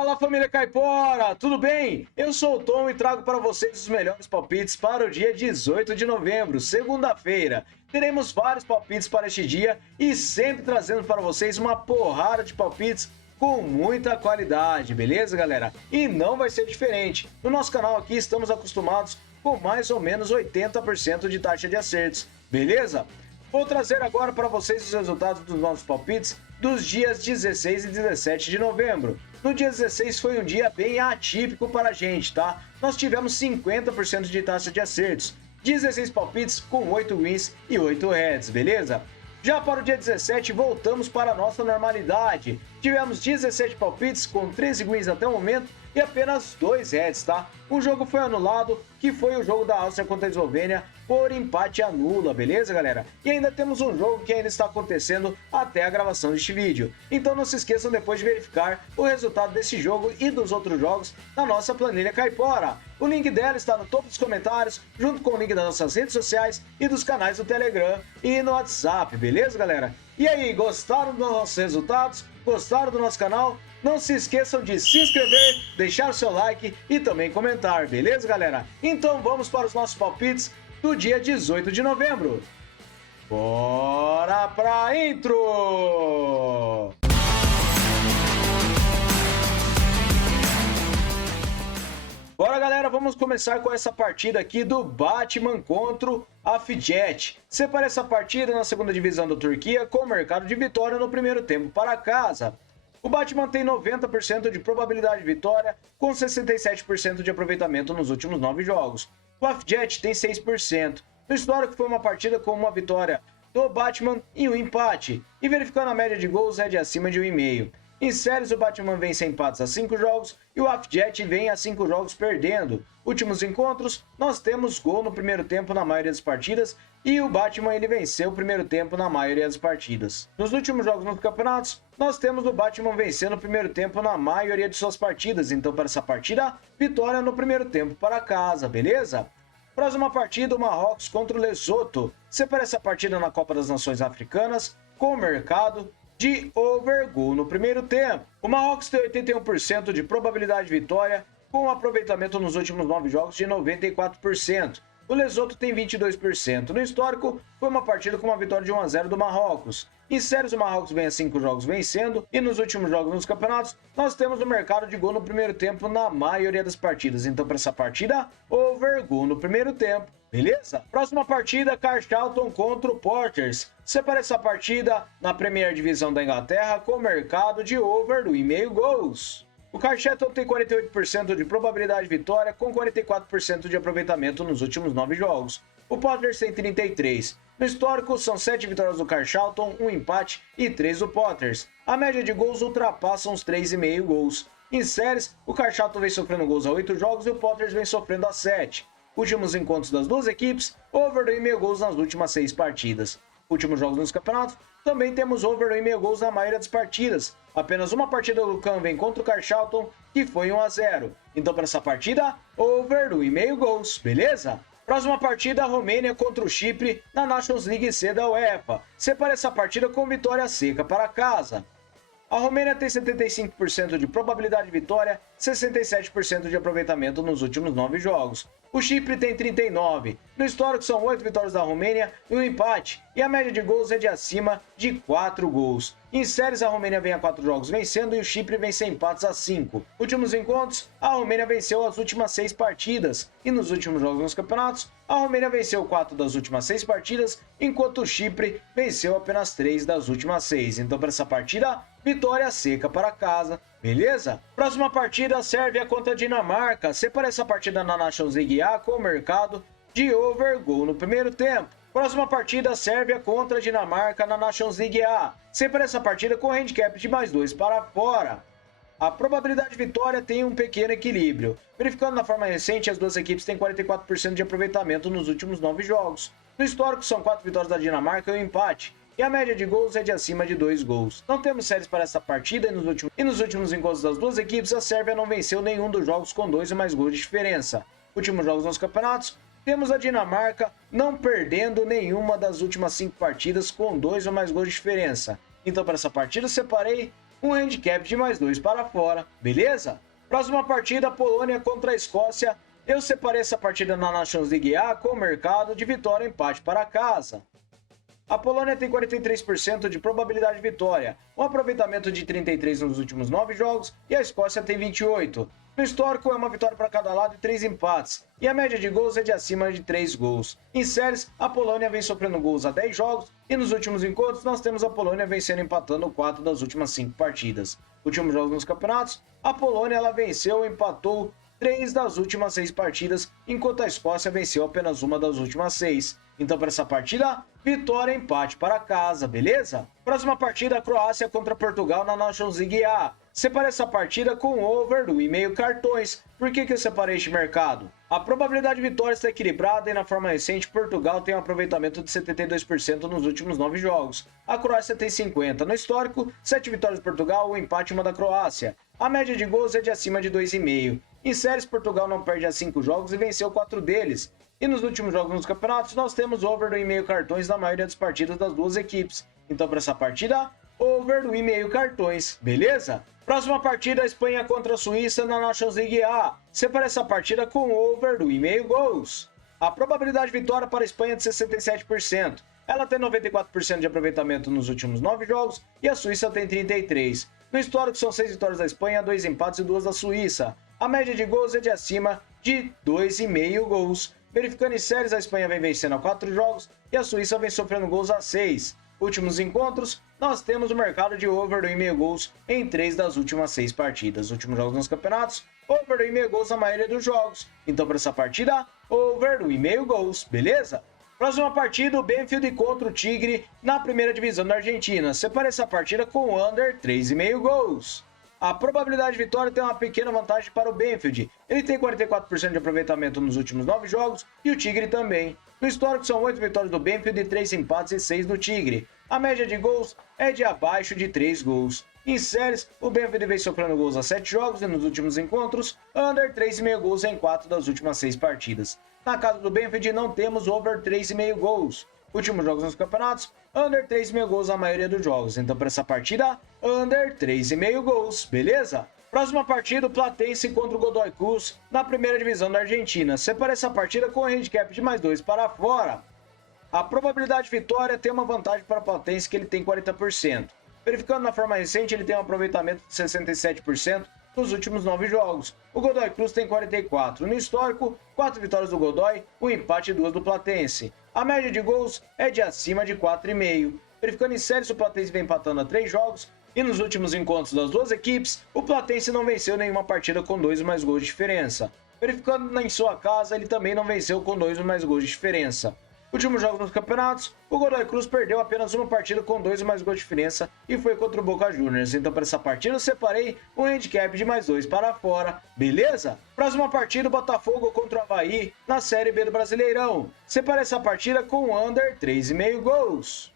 Fala, família Caipora, tudo bem? Eu sou o Tom e trago para vocês os melhores palpites para o dia 18 de novembro, segunda-feira. Teremos vários palpites para este dia e sempre trazendo para vocês uma porrada de palpites com muita qualidade, beleza, galera? E não vai ser diferente. No nosso canal aqui estamos acostumados com mais ou menos 80% de taxa de acertos, beleza? Vou trazer agora para vocês os resultados dos nossos palpites dos dias 16 e 17 de novembro. No dia 16 foi um dia bem atípico para a gente, tá? Nós tivemos 50% de taxa de acertos, 16 palpites com 8 wins e 8 heads, beleza? Já para o dia 17 voltamos para a nossa normalidade. Tivemos 17 palpites com 13 wins até o momento e apenas 2 heads, tá? Um jogo foi anulado, que foi o jogo da Áustria contra a Eslovênia, por empate anula, beleza, galera? E ainda temos um jogo que ainda está acontecendo até a gravação deste vídeo. Então não se esqueçam depois de verificar o resultado desse jogo e dos outros jogos na nossa planilha Caipora. O link dela está no topo dos comentários, junto com o link das nossas redes sociais e dos canais do Telegram e no WhatsApp, beleza, galera? E aí, gostaram dos nossos resultados? Gostaram do nosso canal? Não se esqueçam de se inscrever, deixar o seu like e também comentar, beleza, galera? Então vamos para os nossos palpites do dia 18 de novembro. Bora pra intro! Bora, galera, vamos começar com essa partida aqui do Batman contra o Afjet. Separa essa partida na segunda divisão da Turquia com o mercado de vitória no primeiro tempo para casa. O Batman tem 90% de probabilidade de vitória, com 67% de aproveitamento nos últimos 9 jogos. O Afjet tem 6%. No histórico foi uma partida com uma vitória do Batman e um empate. E verificando a média de gols é de acima de 1,5. Em séries, o Batman vem sem empates a 5 jogos e o Afjet vem a 5 jogos perdendo. Últimos encontros, nós temos gol no primeiro tempo na maioria das partidas e o Batman ele venceu o primeiro tempo na maioria das partidas. Nos últimos jogos nos campeonatos, nós temos o Batman vencendo o primeiro tempo na maioria de suas partidas. Então, para essa partida, vitória no primeiro tempo para casa, beleza? Próxima partida, o Marrocos contra o Lesoto. Separa essa partida na Copa das Nações Africanas com o mercado de over goal no primeiro tempo. O Marrocos tem 81% de probabilidade de vitória, com um aproveitamento nos últimos 9 jogos de 94%. O Lesoto tem 22%. No histórico, foi uma partida com uma vitória de 1-0 do Marrocos. Em séries, o Marrocos vem a 5 jogos vencendo, e nos últimos jogos nos campeonatos, nós temos o mercado de gol no primeiro tempo na maioria das partidas. Então, para essa partida, over goal no primeiro tempo. Beleza? Próxima partida, Carchalton contra o Porters. Separa essa partida na Premier Divisão da Inglaterra com o mercado de over 1,5 gols. O Carchalton tem 48% de probabilidade de vitória com 44% de aproveitamento nos últimos 9 jogos. O Porters tem 33%. No histórico, são 7 vitórias do Carchalton, 1 empate e 3 do Porters. A média de gols ultrapassa os 3,5 gols. Em séries, o Carchalton vem sofrendo gols a 8 jogos e o Porters vem sofrendo a 7. Últimos encontros das duas equipes, over 1,5 gols nas últimas 6 partidas. Últimos jogos nos campeonatos, também temos over 1,5 gols na maioria das partidas. Apenas uma partida do Can vem contra o Carchalton, que foi 1-0. Então, para essa partida, over 1,5 gols, beleza? Próxima partida, a Romênia contra o Chipre na Nations League C da UEFA. Separa essa partida com vitória seca para casa. A Romênia tem 75% de probabilidade de vitória, 67% de aproveitamento nos últimos 9 jogos. O Chipre tem 39%. No histórico são 8 vitórias da Romênia e um empate, e a média de gols é de acima de 4 gols. Em séries, a Romênia vem a 4 jogos vencendo e o Chipre vem sem empates a 5. Últimos encontros, a Romênia venceu as últimas 6 partidas, e nos últimos jogos nos campeonatos, a Romênia venceu 4 das últimas 6 partidas, enquanto o Chipre venceu apenas 3 das últimas 6. Então, para essa partida, vitória seca para casa, beleza? Próxima partida, Sérvia contra a Dinamarca. Separa essa partida na Nations League A com o mercado de over goal no primeiro tempo. Próxima partida, Sérvia contra a Dinamarca na Nations League A. Separa essa partida com handicap de +2 para fora. A probabilidade de vitória tem um pequeno equilíbrio. Verificando na forma recente, as duas equipes têm 44% de aproveitamento nos últimos 9 jogos. No histórico, são 4 vitórias da Dinamarca e um empate. E a média de gols é de acima de 2 gols. Não temos séries para essa partida e nos últimos encontros das duas equipes, a Sérvia não venceu nenhum dos jogos com 2 ou mais gols de diferença. Últimos jogos nos campeonatos, temos a Dinamarca não perdendo nenhuma das últimas 5 partidas com 2 ou mais gols de diferença. Então, para essa partida, eu separei um handicap de mais 2 para fora, beleza? Próxima partida, Polônia contra a Escócia. Eu separei essa partida na Nations League A com o mercado de vitória e empate para casa. A Polônia tem 43% de probabilidade de vitória, um aproveitamento de 33 nos últimos 9 jogos, e a Escócia tem 28. No histórico é uma vitória para cada lado e 3 empates, e a média de gols é de acima de 3 gols. Em séries, a Polônia vem sofrendo gols há 10 jogos, e nos últimos encontros nós temos a Polônia vencendo e empatando 4 das últimas 5 partidas. Últimos jogos nos campeonatos, a Polônia ela venceu e empatou 3 das últimas 6 partidas, enquanto a Escócia venceu apenas uma das últimas 6. Então, para essa partida, vitória e empate para casa, beleza? Próxima partida, a Croácia contra Portugal na Nations League A. Separei essa partida com over do 1,5 cartões. Por que eu separei este mercado? A probabilidade de vitória está equilibrada e na forma recente, Portugal tem um aproveitamento de 72% nos últimos 9 jogos. A Croácia tem 50%. No histórico, 7 vitórias de Portugal, um empate e uma da Croácia. A média de gols é de acima de 2,5. Em séries, Portugal não perde há 5 jogos e venceu 4 deles. E nos últimos jogos nos campeonatos, nós temos over do 1,5 cartões na maioria das partidas das duas equipes. Então, para essa partida, over do 1,5 cartões, beleza? Próxima partida, a Espanha contra a Suíça na Nations League A. Separa essa partida com over do 1,5 gols. A probabilidade de vitória para a Espanha é de 67%. Ela tem 94% de aproveitamento nos últimos 9 jogos e a Suíça tem 33%. No histórico, são 6 vitórias da Espanha, 2 empates e 2 da Suíça. A média de gols é de acima de 2,5 gols. Verificando em séries, a Espanha vem vencendo a 4 jogos e a Suíça vem sofrendo gols a 6. Últimos encontros, nós temos o mercado de over do 1,5 gols em 3 das últimas 6 partidas. Últimos jogos nos campeonatos, over do 1,5 gols na maioria dos jogos. Então, para essa partida, over do 1,5 gols, beleza? Próxima partida, o Banfield contra o Tigre na primeira divisão da Argentina. Separei essa partida com under 3,5 gols. A probabilidade de vitória tem uma pequena vantagem para o Banfield. Ele tem 44% de aproveitamento nos últimos 9 jogos e o Tigre também. No histórico são 8 vitórias do Banfield, 3 empates e 6 do Tigre. A média de gols é de abaixo de 3 gols. Em séries, o Banfield vem sofrendo gols a 7 jogos e nos últimos encontros, under 3,5 gols em 4 das últimas 6 partidas. Na casa do Banfield não temos over 3,5 gols. Últimos jogos nos campeonatos, under 3,5 gols na maioria dos jogos. Então, para essa partida, under 3,5 gols, beleza? Próxima partida, o Platense contra o Godoy Cruz na primeira divisão da Argentina. Separa essa partida com um handicap de mais 2 para fora. A probabilidade de vitória tem uma vantagem para o Platense, que ele tem 40%. Verificando na forma recente, ele tem um aproveitamento de 67% nos últimos 9 jogos. O Godoy Cruz tem 44%. No histórico, 4 vitórias do Godoy, um empate e 2 do Platense. A média de gols é de acima de 4,5. Verificando em séries, o Platense vem empatando a 3 jogos. E nos últimos encontros das duas equipes, o Platense não venceu nenhuma partida com 2 ou mais gols de diferença. Verificando em sua casa, ele também não venceu com 2 ou mais gols de diferença. Últimos jogos nos campeonatos, o Godoy Cruz perdeu apenas uma partida com 2 ou mais gols de diferença e foi contra o Boca Juniors. Então, para essa partida, eu separei um handicap de mais 2 para fora, beleza? Próxima partida, o Botafogo contra o Avaí na Série B do Brasileirão. Separei essa partida com under 3,5 gols.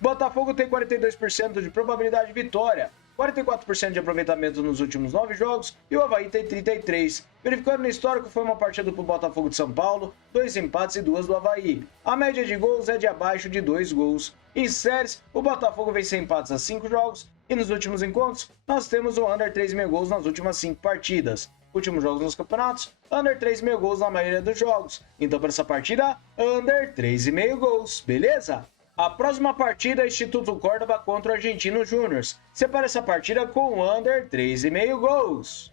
Botafogo tem 42% de probabilidade de vitória, 44% de aproveitamento nos últimos 9 jogos e o Avaí tem 33%. Verificando no histórico, foi uma partida para o Botafogo de São Paulo, 2 empates e 2 do Avaí. A média de gols é de abaixo de 2 gols. Em séries, o Botafogo vem sem empates a 5 jogos e nos últimos encontros, nós temos o under 3,5 gols nas últimas 5 partidas. Últimos jogos nos campeonatos, under 3,5 gols na maioria dos jogos. Então, para essa partida, under 3,5 gols, beleza? A próxima partida é Instituto Córdoba contra o Argentino Júnior. Separa essa partida com under 3,5 gols.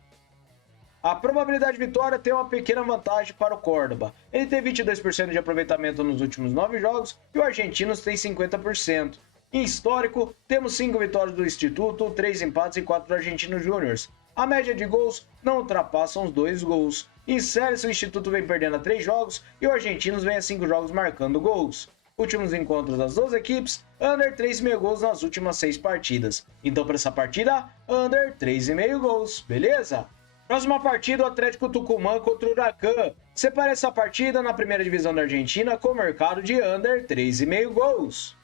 A probabilidade de vitória tem uma pequena vantagem para o Córdoba. Ele tem 22% de aproveitamento nos últimos 9 jogos e o Argentinos tem 50%. Em histórico, temos 5 vitórias do Instituto, 3 empates e 4 do Argentino Júnior. A média de gols não ultrapassa os 2 gols. Em séries, o Instituto vem perdendo a 3 jogos e o Argentinos vem a 5 jogos marcando gols. Últimos encontros das duas equipes, under 3,5 gols nas últimas 6 partidas. Então, para essa partida, under 3,5 gols, beleza? Próxima partida, o Atlético Tucumã contra o Huracan. Separa essa partida na primeira divisão da Argentina com o mercado de under 3,5 gols.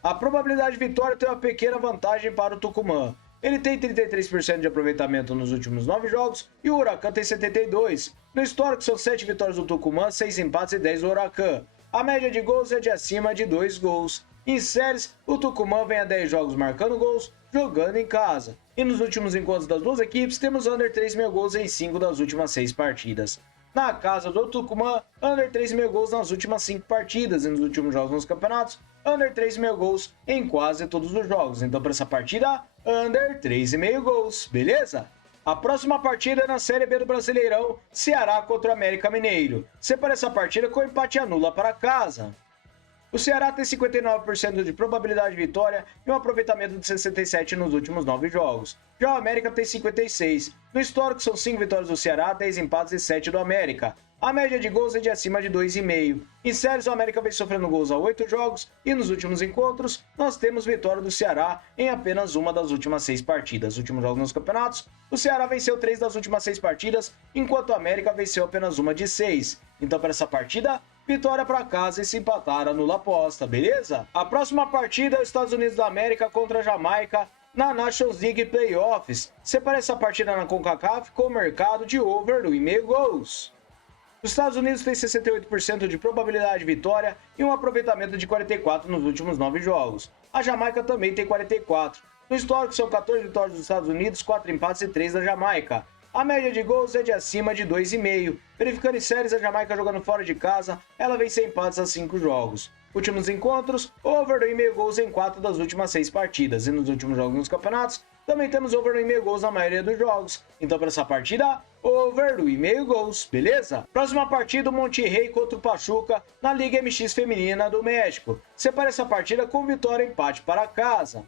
A probabilidade de vitória tem uma pequena vantagem para o Tucumã. Ele tem 33% de aproveitamento nos últimos 9 jogos e o Huracan tem 72%. No histórico, são 7 vitórias do Tucumã, 6 empates e 10 do Huracan. A média de gols é de acima de 2 gols. Em séries, o Tucumã vem a 10 jogos marcando gols jogando em casa. E nos últimos encontros das duas equipes, temos under 3,5 gols em 5 das últimas 6 partidas. Na casa do Tucumã, under 3,5 gols nas últimas 5 partidas. E nos últimos jogos nos campeonatos, under 3,5 gols em quase todos os jogos. Então, para essa partida, under 3,5 gols, beleza? A próxima partida é na Série B do Brasileirão, Ceará contra o América Mineiro. Separa essa partida com empate anula para casa. O Ceará tem 59% de probabilidade de vitória e um aproveitamento de 67% nos últimos 9 jogos. Já o América tem 56%. No histórico são 5 vitórias do Ceará, 10 empates e 7 do América. A média de gols é de acima de 2,5. Em séries, o América vem sofrendo gols há 8 jogos e nos últimos encontros nós temos vitória do Ceará em apenas uma das últimas 6 partidas. Nos últimos jogos nos campeonatos, o Ceará venceu 3 das últimas 6 partidas, enquanto o América venceu apenas uma de 6. Então, para essa partida, vitória para casa e se empatar anula a aposta, beleza? A próxima partida é os Estados Unidos da América contra a Jamaica na Nations League Playoffs. Separa essa partida na CONCACAF com o mercado de over 1,5 gols. Os Estados Unidos têm 68% de probabilidade de vitória e um aproveitamento de 44% nos últimos 9 jogos. A Jamaica também tem 44%. No histórico são 14 vitórias dos Estados Unidos, 4 empates e 3 da Jamaica. A média de gols é de acima de 2,5. Verificando em séries, a Jamaica jogando fora de casa, ela vem sem empates a 5 jogos. Últimos encontros, over 1,5 gols em 4 das últimas 6 partidas. E nos últimos jogos nos campeonatos, também temos over 1,5 gols na maioria dos jogos. Então, para essa partida, over 1,5 gols, beleza? Próxima partida, o Monterrey contra o Pachuca na Liga MX Feminina do México. Separa essa partida com vitória e empate para casa.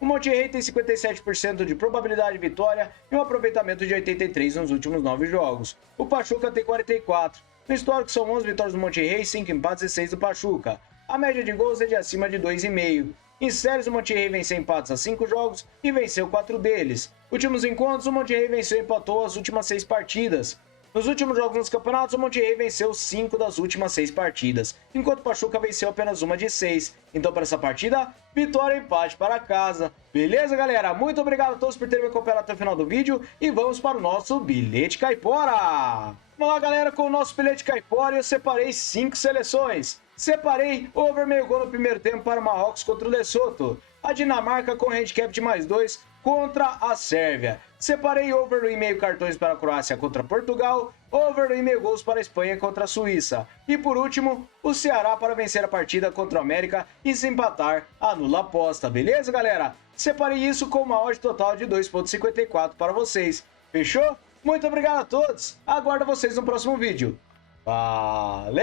O Monterrey tem 57% de probabilidade de vitória e um aproveitamento de 83% nos últimos 9 jogos. O Pachuca tem 44%. No histórico são 11 vitórias do Monterrey, 5 empates e 6 do Pachuca. A média de gols é de acima de 2,5. Em séries, o Monterrey venceu empates a 5 jogos e venceu 4 deles. Últimos encontros, o Monterrey venceu e empatou as últimas 6 partidas. Nos últimos jogos nos campeonatos, o Monterrey venceu 5 das últimas 6 partidas, enquanto o Pachuca venceu apenas uma de 6. Então, para essa partida, vitória e empate para casa. Beleza, galera? Muito obrigado a todos por terem me acompanhado até o final do vídeo e vamos para o nosso bilhete caipora. Vamos lá, galera, com o nosso bilhete caipora eu separei 5 seleções. Separei over meio gol no primeiro tempo para o Marrocos contra o Lesoto. A Dinamarca com handicap de +2 contra a Sérvia. Separei over 1,5 cartões para a Croácia contra Portugal, over 1,5 gols para a Espanha contra a Suíça. E por último, o Ceará para vencer a partida contra o América e se empatar anula a aposta, beleza, galera? Separei isso com uma odd total de 2,54 para vocês. Fechou? Muito obrigado a todos. Aguardo vocês no próximo vídeo. Valeu!